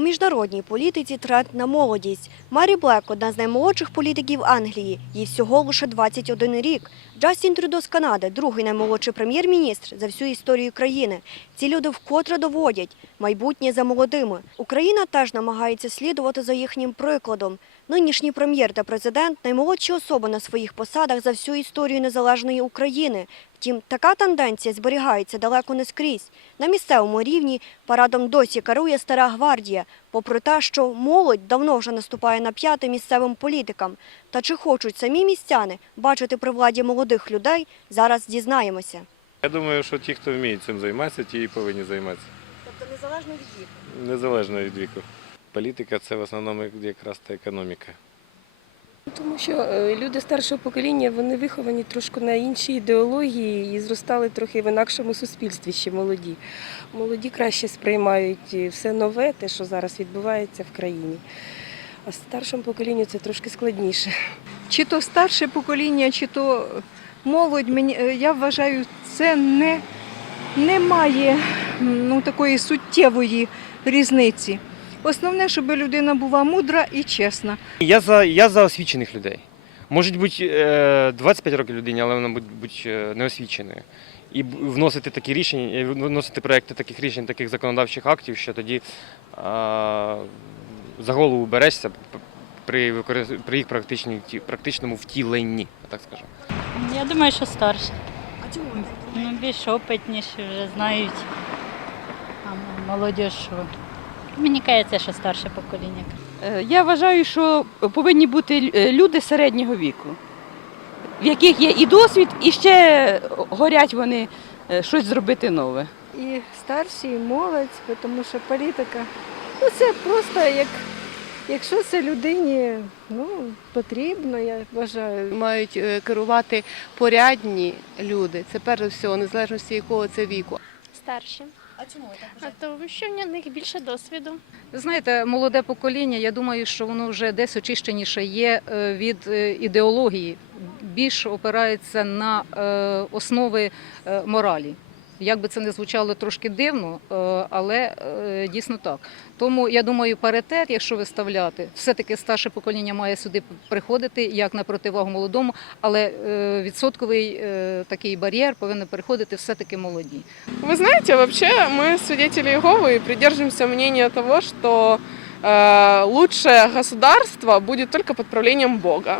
міжнародній політиці тренд на молодість. Марі Блек – одна з наймолодших політиків Англії. Їй всього лише 21 рік. Джастін Трюдо з Канади – другий наймолодший прем'єр-міністр за всю історію країни. Ці люди вкотре доводять – майбутнє за молодими. Україна теж намагається слідувати за їхнім прикладом. Нинішній прем'єр та президент – наймолодші особи на своїх посадах за всю історію незалежної України. Втім, така тенденція зберігається далеко не скрізь. На місцевому рівні парадом досі керує стара гвардія, попри те, що молодь давно вже наступає на п'яти місцевим політикам. Та чи хочуть самі містяни бачити при владі молодих людей, зараз дізнаємося. Я думаю, що ті, хто вміє цим займатися, ті і повинні займатися. Тобто незалежно від віку. Незалежно від віку. Політика це в основному якраз та економіка. Тому що е, люди старшого покоління вони виховані трошки на іншій ідеології і зростали трохи в інакшому суспільстві, ще молоді. Молоді краще сприймають е, все нове, те, що зараз відбувається в країні. А старшому поколінню це трошки складніше. чи то старше покоління, чи то молодь, мені, е, я вважаю, це не, немає м, ну, такої суттєвої різниці. Основне, щоб людина була мудра і чесна. Я за, я за освічених людей. Може бути е, 25 років людині, але вона буде бути е, неосвіченою. І вносити такі рішення, вносити проекти таких рішень, таких законодавчих актів, що тоді а, за голову берешся при, при їх практичному втіленні, так скажу. Я думаю, що старше. А чому? Ну, більш опитніші вже знають. А молодь, що. Мені кажеться, що старше покоління. Е, Я вважаю, що повинні бути е, люди середнього віку, в яких є і досвід, і ще горять вони е, щось зробити нове. І старші, і молодь, тому що політика ну, це просто як. Якщо це людині ну, потрібно, я вважаю. мають керувати порядні люди. Це перш за все, незалежно з якого це віку. Старші, А чому ви так а тому що в них більше досвіду. Ви знаєте, молоде покоління, я думаю, що воно вже десь очищеніше є е, від е, ідеології, більш опирається на е, основи моралі. Як би це не звучало трошки дивно, е, але е, дійсно так. Тому я думаю, паритет, якщо виставляти, все-таки старше покоління має сюди приходити як на противагу молодому, але е, відсотковий е, такий бар'єр повинен переходити все-таки молоді. Вы знаете, вообще мы свидетели Иеговы и придерживаемся мнения того, что э, лучшее государство будет только под правлением Бога.